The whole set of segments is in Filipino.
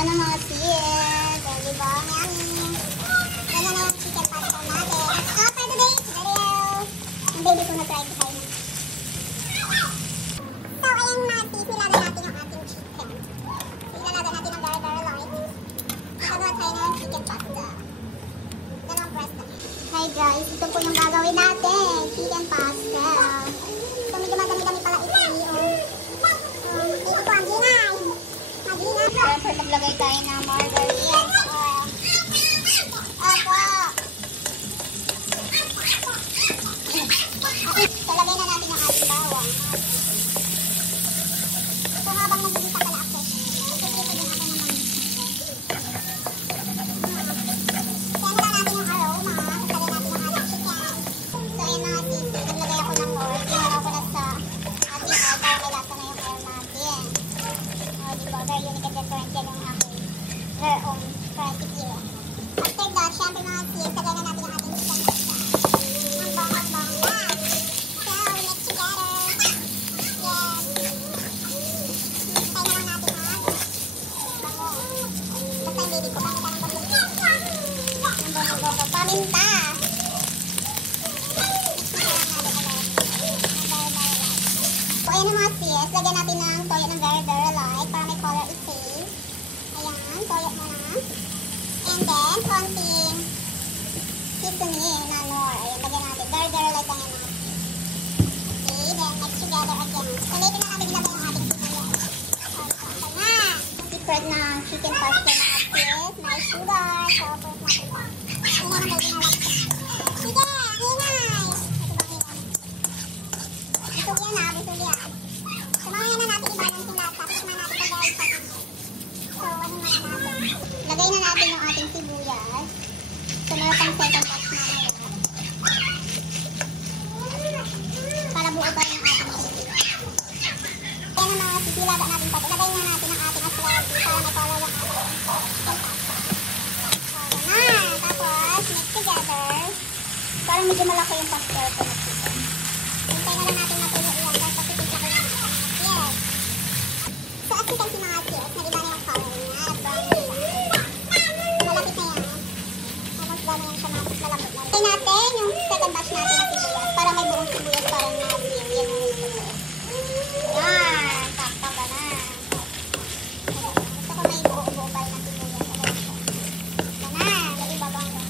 Ayan ang mga sis. O, diba? Yummy. Ganyan na yung chicken pasta natin. After today, video. Ang baby ko na-try to try na. So, ayan mga sis. Nilagay natin yung ating chicken. Nilagay natin ang very light. Nagawa tayo na yung chicken pasta. Dalawang breast na. Hi guys, ito po yung gagawin natin. Chicken pasta. So, medyo madami-dami pala ito. Ito po ang ginay. Siyempre, maglagay tayo ng margarine. Opo. Talagay na natin ang ating bawang. So, habang nagpagita pala ako, ito din ako naman. Kaya nila natin yung aroma. Talagay natin ang ating chicken. So, ayun mga sis. Naglagay ako ng more. Ginalaw ko na sa ating oil. Para may lasa na yung oil natin. Diba? Very unique and different yan yung aking her own recipe. After that, syempre mga sis, tagay na natin ang ating chicken pasta. Ang bangas-bangas na. So, we mix together. Yes. Mix tayo na lang natin ha. Bango. Basta yung baby ko, paminta ng bango. Ang bango-bango. Paminta. So, ayan na mga sis, lagyan natin ng toyo ng very light para may color i-save. Ayan, toyo mo na. And then, konting seasoning na nor. Ayan, lagyan natin. Very light lang yan mga sis. Okay, then mix together again. So, later na natin ilagay yung ating sibuyas. Okay na. Secret na chicken pasta mga sis. May sugar. So, first natin. Ayan na may ginalak. Sige, ingay. Busog yan ha, busog yan. So, mamaya na natin i-balance yung lasa. Tapos naman natin pag-gawin sa ito. So, ano na natin? Lagay na natin yung ating sibuyas. So, meron pang second batch mamaya. Para buo pa rin yung ating sibuyas. Kaya na mga sisilaga natin pa. Lagay na natin ang ating aslati para may color yung ating chicken pasta. So, na. Tapos, mix together. Para medyo malaki yung pasta ito na chicken. Hintay na lang natin matuyo yan. Dahil kasi pizza ko yan. Yes. So, as you can see mga sis, nag-iba na yung color niya. Nag-brown na siya. Malapit na yan. Almost gano'n yan siya malambot na rin. Hintay natin yung second batch natin na sibuyas. Para may buong sibuyas parang na-view. Yan yung gusto ko. Yan. Takpa ba na. Gusto ko may buo-buo pa rin na sibuyas. Yan na. May ibabang na.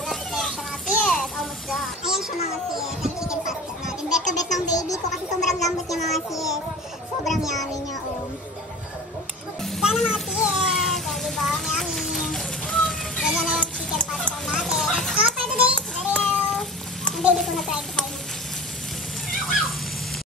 Malapit na yan siya mga sis. Almost done. Ayan siya mga sis. Ang chicken pasta natin. Bet ng baby ko kasi sobrang lambot niya mga sis. Sobrang yummy niya, oh. Sana mga sis. O, diba? Yummy. Ganyan na yung chicken pasta natin. After today, video. Ang baby ko na-try to try